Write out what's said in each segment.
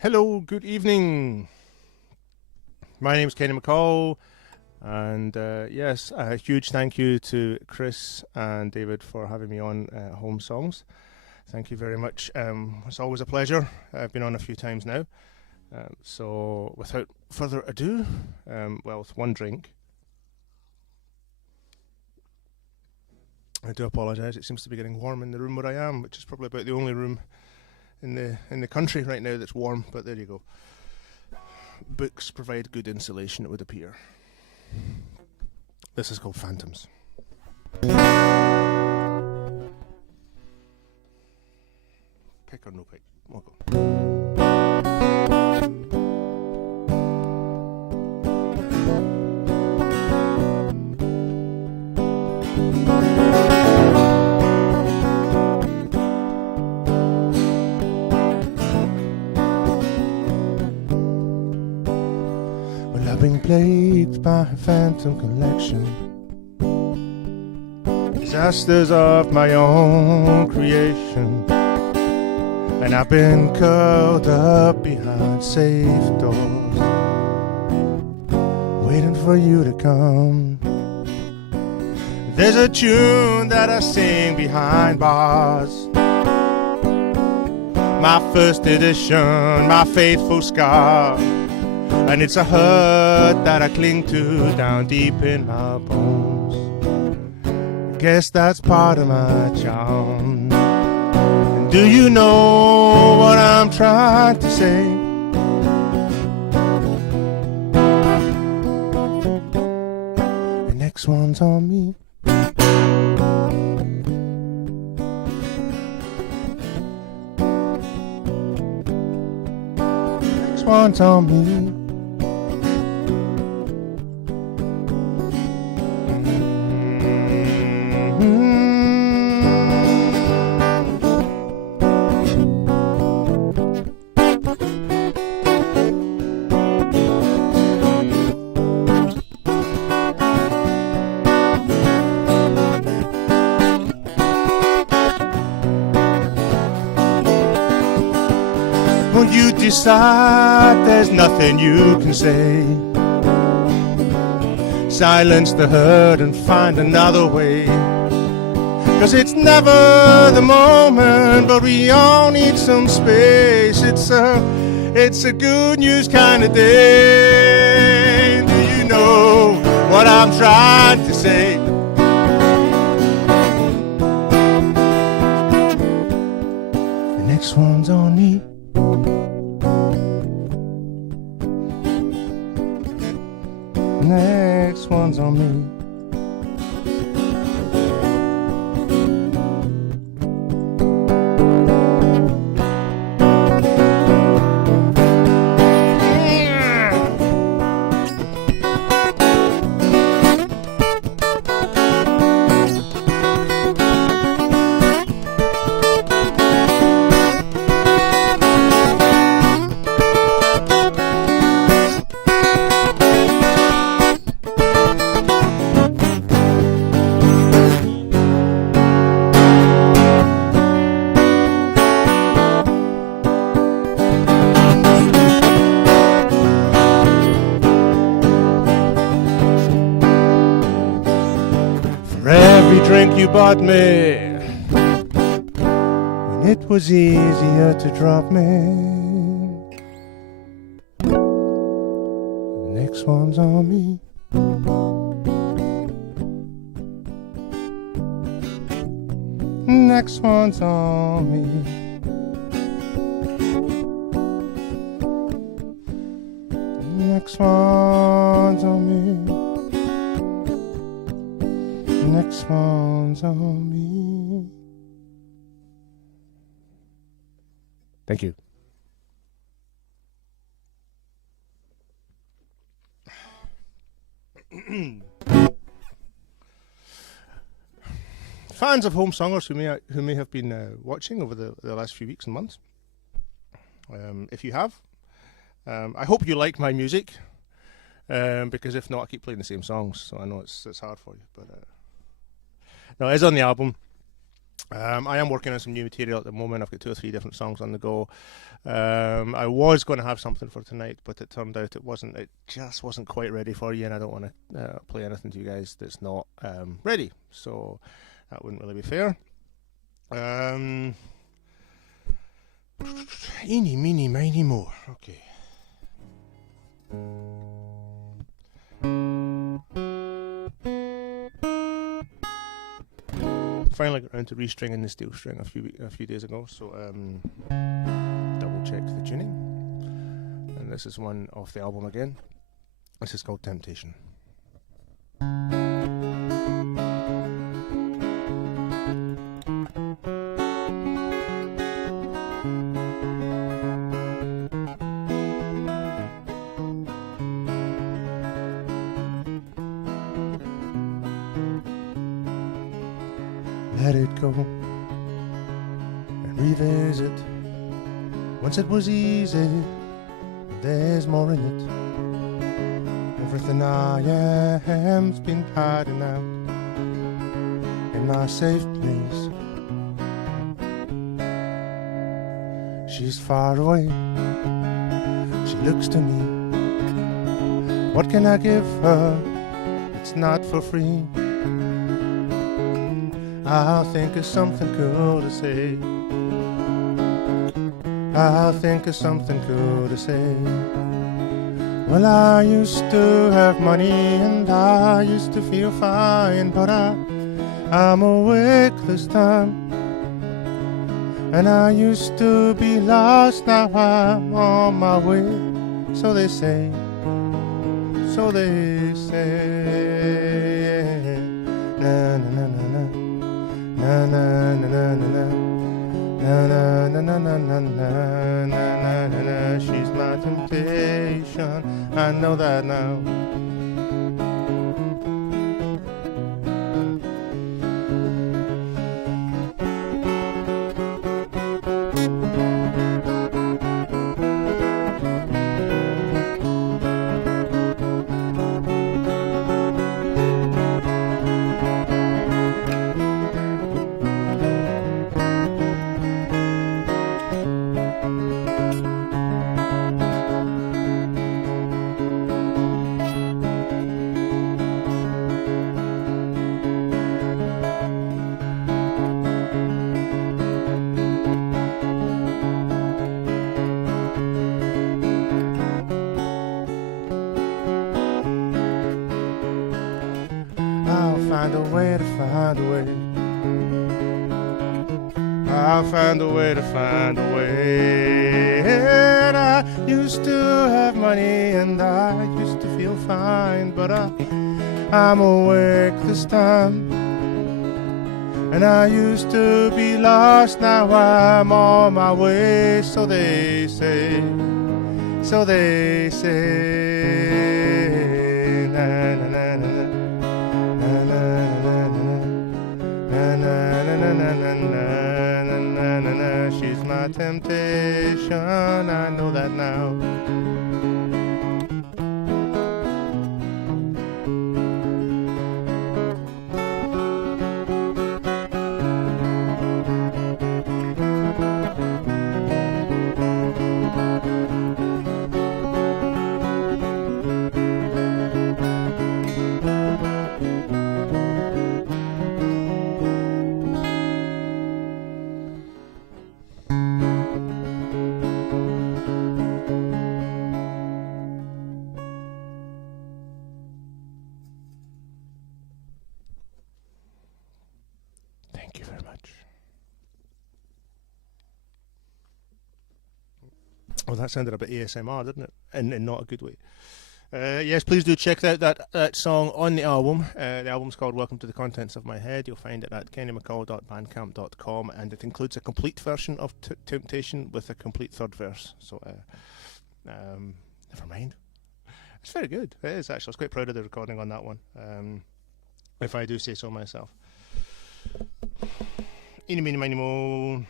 Hello, good evening. My name is Kenny McColl, and yes, a huge thank you to Chris and David for having me on Home Songs. Thank you very much. It's always a pleasure. I've been on a few times now. So without further ado, with one drink, I do apologise. It seems to be getting warm in the room where I am, which is probably about the only room in the country right now that's warm. But there you go. Books provide good insulation, it would appear. This is called Phantoms. Pick or no pick? We'll go. I've been plagued by a phantom collection, disasters of my own creation, and I've been curled up behind safe doors, waiting for you to come. There's a tune that I sing behind bars, my first edition, my faithful scar. And it's a hurt that I cling to down deep in my bones. I guess that's part of my charm. And do you know what I'm trying to say? The next one's on me. The next one's on me. When you decide there's nothing you can say, silence the hurt and find another way. 'Cause it's never the moment, but we all need some space. It's a good news kind of day. Do you know what I'm trying to say? The next one's on me. Next one's on me. Every drink you bought me, when it was easier to drop me. The next one's on me. Next one's on me. Next one's on me. Next one's on me. Thank you. Fans of home songers who may have been watching over the last few weeks and months, if you have, I hope you like my music, because if not, I keep playing the same songs, so I know it's hard for you. But no, it is on the album. I am working on some new material at the moment. I've got 2 or 3 different songs on the go. I was going to have something for tonight, but it turned out it just wasn't quite ready for you, and I don't want to play anything to you guys that's not ready. So that wouldn't really be fair. Eeny, meeny, miny, more. Okay. Finally got around to restringing the steel string a few days ago, so double check the tuning. And this is one off the album again. This is called Temptation. Let it go and revisit. Once it was easy, there's more in it. Everything I am's been hiding out in my safe place. She's far away, she looks to me. What can I give her? It's not for free. I'll think of something cool to say. I'll think of something cool to say. Well, I used to have money and I used to feel fine, but I'm awake this time. And I used to be lost, now I'm on my way. So they say, so they say. Na na na na na. Na na na na na na. Na na na na na na na na na na. She's my temptation, I know that now. Find a way to find a way. I'll find a way to find a way. And I used to have money and I used to feel fine, but I'm awake this time. And I used to be lost, now I'm on my way. So they say, so they say. Na na na na na. She's my temptation, I know that now. Thank you very much. Well, that sounded a bit ASMR, didn't it? In not a good way. Yes, please do check out that song on the album. The album's called Welcome to the Contents of My Head. You'll find it at kennymccall.bandcamp.com, and it includes a complete version of Temptation with a complete third verse. So, never mind. It's very good. It is, actually. I was quite proud of the recording on that one, if I do say so myself. Eeny, meeny, miny, moe.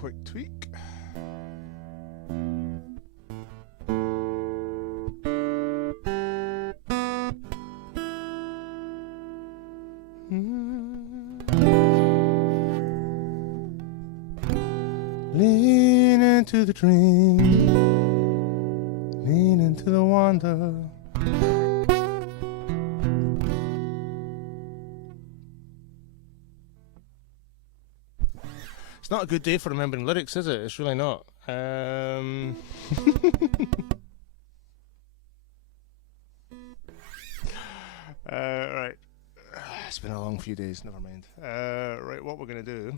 quick tweak. Lean into the dream, lean into the wonder. It's not a good day for remembering lyrics, is it? It's really not. Right. It's been a long few days, never mind. Right, what we're going to do.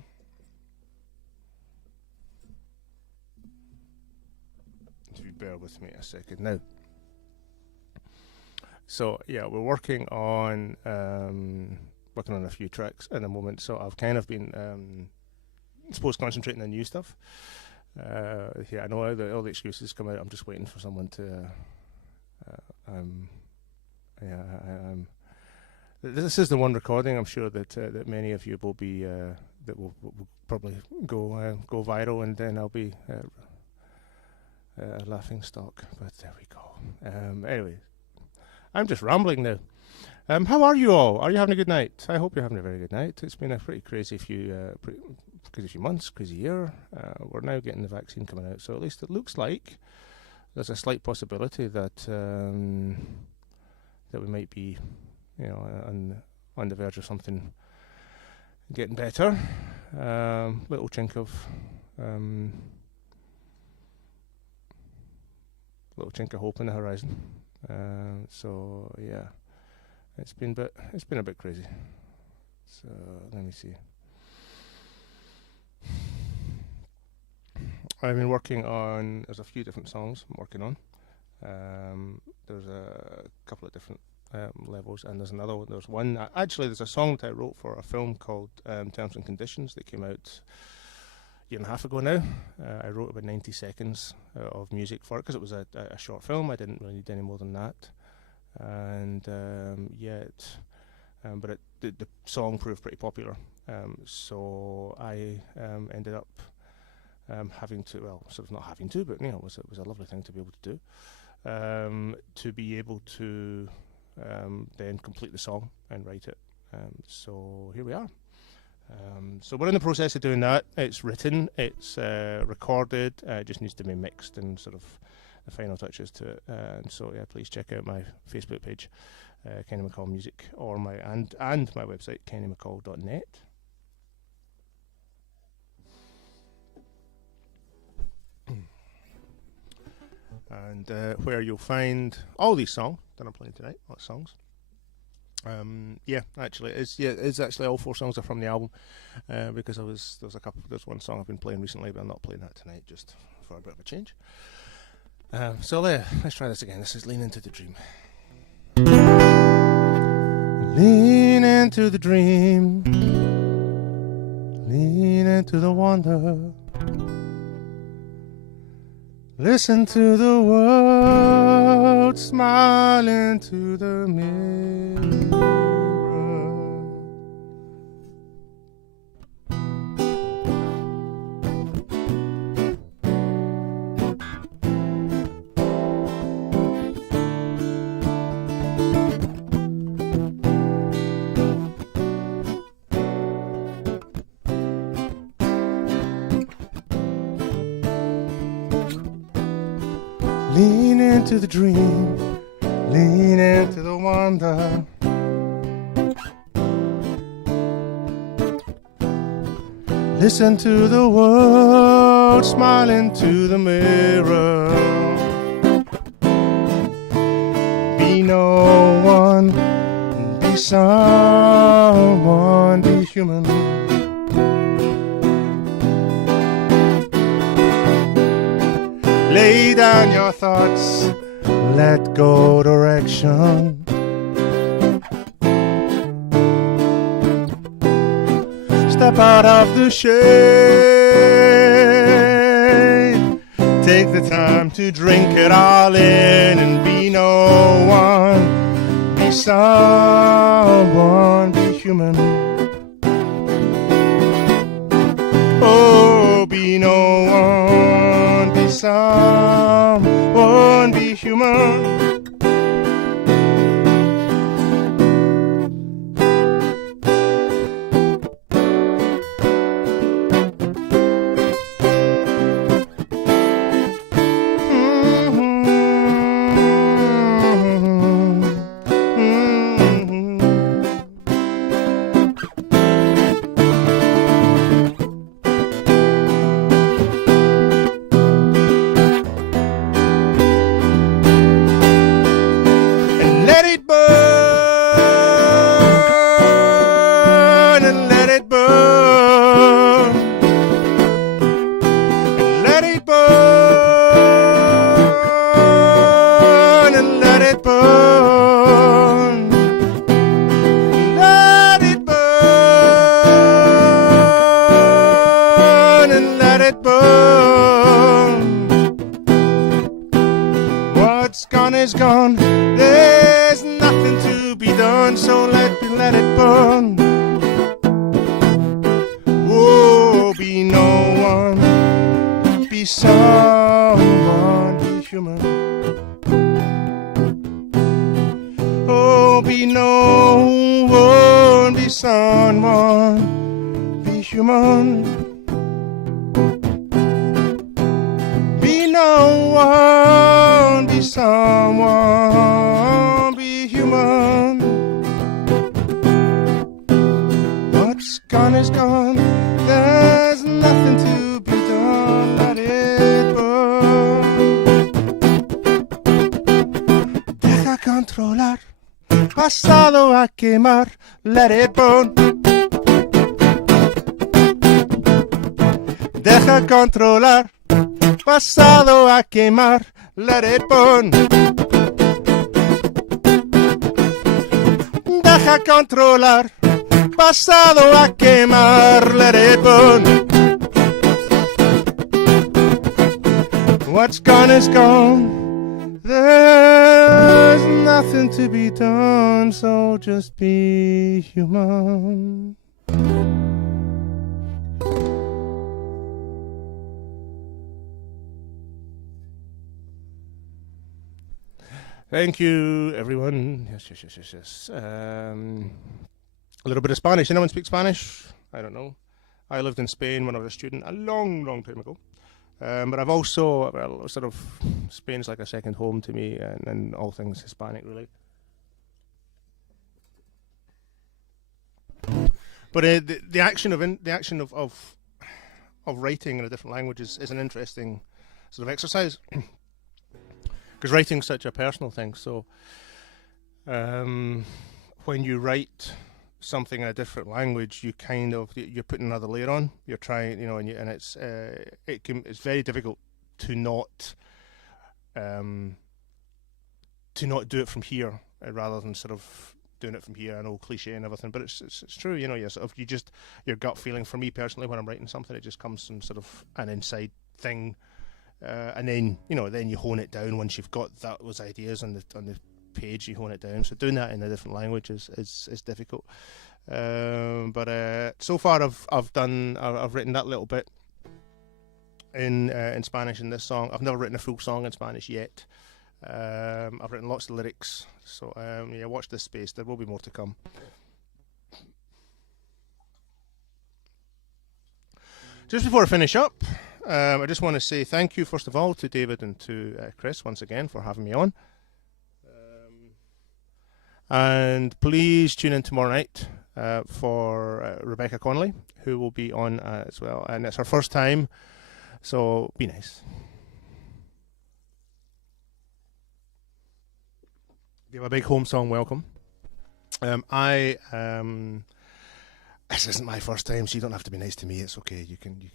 If you bear with me a second now. So, yeah, we're working on a few tracks at the moment, so I've kind of been concentrating on new stuff. Yeah, I know all the excuses come out. I'm just waiting for someone to. This is the one recording. I'm sure that many of you will be that will probably go viral, and then I'll be a laughing stock. But there we go. Anyway, I'm just rambling now. How are you all? Are you having a good night? I hope you're having a very good night. It's been a pretty crazy few months, crazy year. We're now getting the vaccine coming out, so at least it looks like there's a slight possibility that that we might be, on the verge of something getting better. Little chink of hope in the horizon. So yeah. It's been a bit crazy. So let me see. I've been working on. There's a few different songs I'm working on. There's a couple of different levels, and there's another one. There's one. Actually, there's a song that I wrote for a film called Terms and Conditions that came out a year and a half ago now. I wrote about 90 seconds of music for it because it was a short film. I didn't really need any more than that. And but the song proved pretty popular, so I ended up having to, well, sort of not having to, but it was a lovely thing to be able to do, to be able to then complete the song and write it. So here we are. So we're in the process of doing that. It's written, it's recorded, it just needs to be mixed and sort of the final touches to it. And so yeah, please check out my Facebook page, Kenny McColl Music, or my website, kennymccall.net. And where you'll find all these songs that I'm playing tonight, lots of songs. It's actually all 4 songs are from the album, because there's one song I've been playing recently, but I'm not playing that tonight, just for a bit of a change. So let's try this again. This is Lean Into the Dream. Lean into the dream, lean into the wonder. Listen to the world, smile into the mirror. Lean into the dream, lean into the wonder. Listen to the world, smile into the mirror. Be no one, be someone, be human. Lay down your thoughts, let go direction. Step out of the shade. Take the time to drink it all in and be no one. Be someone, be human. Oh, be no someone, be human. What's gone is gone, there's nothing to be done, so let it burn. Oh, be no one, be someone, be human. Oh, be no one, be someone, be human. Be no one, be someone, be human. What's gone is gone, there's nothing to be done, let it burn. Deja controlar, pasado a quemar, let it burn. Deja controlar, pasado a quemar, let it burn. Deja controlar, pasado a quemar, let it burn. What's gone is gone, there's nothing to be done, so just be human. Thank you, everyone. Yes. A little bit of Spanish. Anyone speak Spanish? I don't know. I lived in Spain when I was a student a long, long time ago. But I've also, well, sort of, Spain's like a second home to me, and all things Hispanic, really. But the action of writing in a different language is an interesting sort of exercise. Because writing's such a personal thing, so when you write something in a different language, you're putting another layer on. You're trying, and it's very difficult to not do it from here rather than sort of doing it from here. I know, cliche and everything, but it's true. Your gut feeling. For me personally, when I'm writing something, it just comes from sort of an inside thing. And then you hone it down once you've got those ideas on the page. You hone it down. So doing that in a different language is difficult. But so far I've written that little bit in Spanish in this song. I've never written a full song in Spanish yet. I've written lots of lyrics. So watch this space. There will be more to come. Just before I finish up, I just want to say thank you, first of all, to David and to Chris once again for having me on. And please tune in tomorrow night for Rebecca Connolly, who will be on as well. And it's her first time, so be nice. Give a big home song welcome. This isn't my first time, so you don't have to be nice to me. It's okay. You can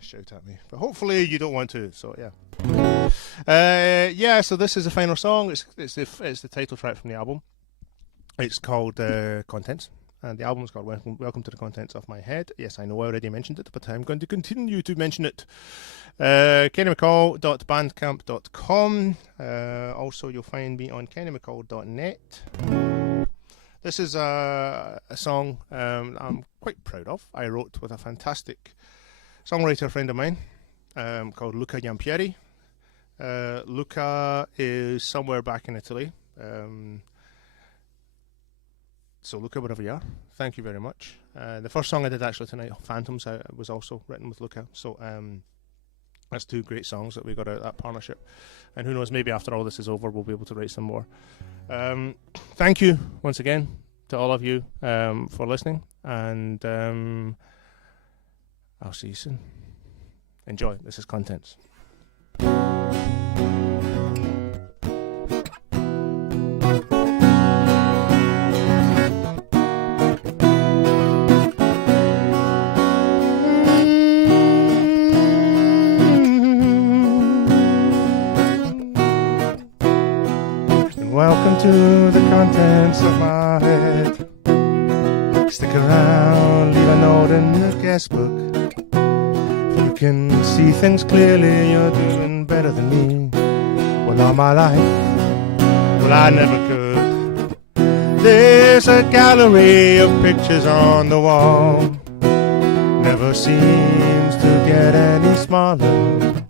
shout at me, but hopefully you don't want to. So yeah. So this is the final song. It's the title track from the album. It's called Contents, and the album is called Welcome to the Contents of My Head. Yes, I know I already mentioned it, but I'm going to continue to mention it. KennyMcColl.bandcamp.com. Also, you'll find me on KennyMcColl.net. This is a song I'm quite proud of. I wrote with a fantastic songwriter friend of mine called Luca Giampieri. Luca is somewhere back in Italy. So Luca, wherever you are, thank you very much. The first song I did actually tonight, Phantoms, was also written with Luca. So that's two great songs that we got out of that partnership. And who knows, maybe after all this is over, we'll be able to write some more. Thank you once again to all of you for listening. And I'll see you soon. Enjoy. This is Contents. Welcome to the contents of my head. Stick around, leave a note in the guest book. If you can see things clearly, you're doing better than me. Well, all my life, well, I never could. There's a gallery of pictures on the wall. Never seems to get any smaller.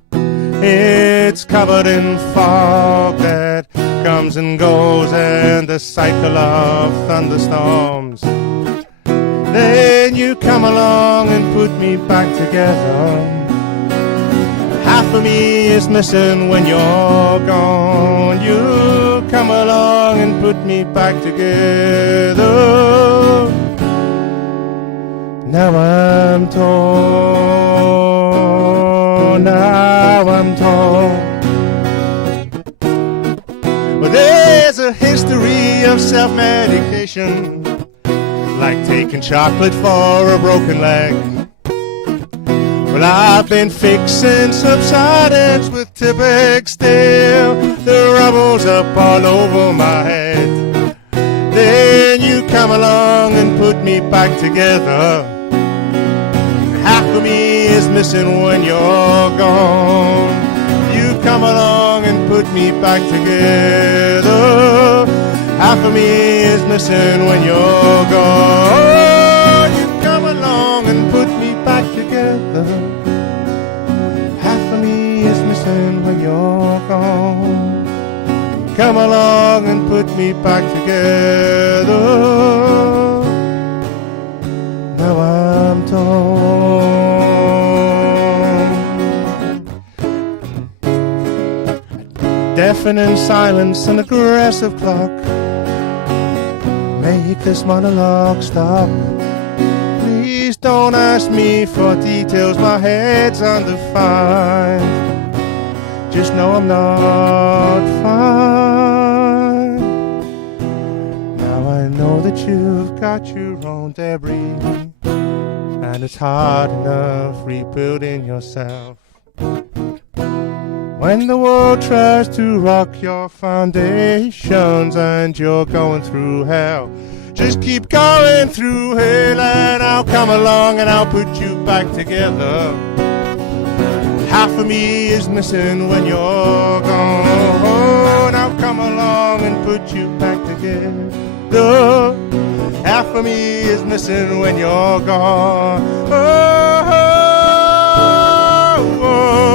It's covered in fog that comes and goes, and the cycle of thunderstorms. Then you come along and put me back together. Half of me is missing when you're gone. You come along and put me back together. Now I'm torn, now I'm torn. But there's a history of self-medication, like taking chocolate for a broken leg. Well, I've been fixing subsidence with Tipex still. The rubble's up all over my head. Then you come along and put me back together. Half of me is missing when you're gone. You come along and put me back together. Half of me is missing when you're gone. You come along and put me back together. Half of me is missing when you're gone. Come along and put me back together. Now I'm torn. Deafening silence, an aggressive clock. Make this monologue stop. Please don't ask me for details, my head's undefined. Just know I'm not fine. Now I know that you've got your own debris, and it's hard enough rebuilding yourself. When the world tries to rock your foundations and you're going through hell, just keep going through hell and I'll come along and I'll put you back together. Half of me is missing when you're gone. I'll come along and put you back together. Half of me is missing when you're gone. Oh, oh, oh, oh.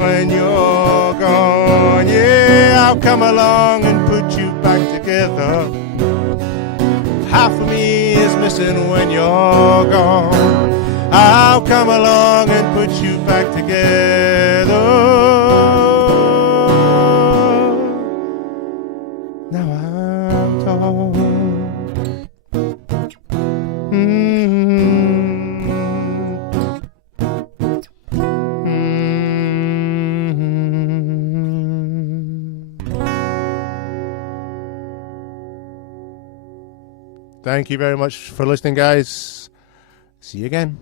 When you're gone, yeah, I'll come along and put you back together. Half of me is missing when you're gone. I'll come along and put you back together. Now I'm torn. Thank you very much for listening, guys. See you again.